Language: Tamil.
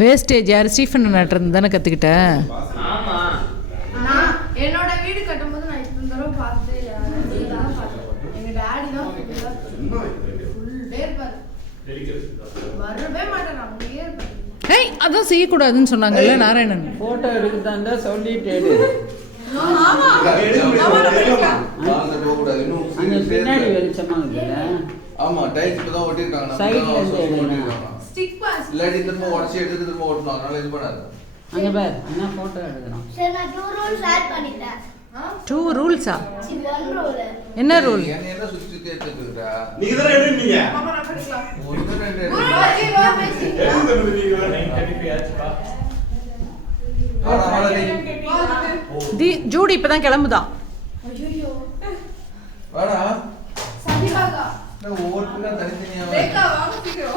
வேஸ்டேஜ் யார் ஸ்டீஃபன் நட்டுறது தானே கற்றுக்கிட்ட? என்னோட வீடு கட்டும்போது நான் இத்தனை தடவை பார்த்தேன். எங்க டாடி தான் வரவே மாட்டேன். அங்கேயே ஏய் அதான் செய்யக்கூடாதுன்னு சொன்னாங்கல்ல நாராயணன். ஃபோட்டோ எடுக்குதாண்டா சொல்லிட்டு பின்னாடி வெளிச்சமா இருக்குல்ல. ஆமா டைல்ஸ் இப்பதான் ஒட்டிருக்காங்க. சைடுல இருந்து எடுங்க. ஸ்டிக் பாஸ் இல்லாட்டி திரும்ப உடச்சி எடுத்து திரும்ப ஓட்டணும். அதனால இது பண்ணாது. அங்க பாரு அண்ணா ஃபோட்டோ எடுக்கணும். சரி நான் 2 ரூல்ஸ் ஆட் பண்ணிட்டேன். 2 ரூல்ஸா? 1 ரூல். என்ன ரூல்? என்ன சுத்தி சுத்தி எடுத்துக்கிறா? நீங்க தான் எடுன்னீங்க. மாமா நான் படிக்கலாம். ஒண்ணு ரெண்டு எங்க நீங்க 9:35 ஆச்சுப்பா. ஜூடி இப்பதான் கிளம்புதா. ஐயோ வாடா. சதிபாகா நான் ஒவ்வொருத்தரா தனித்தனியா ரேகா வாங்க சீக்கிரம்.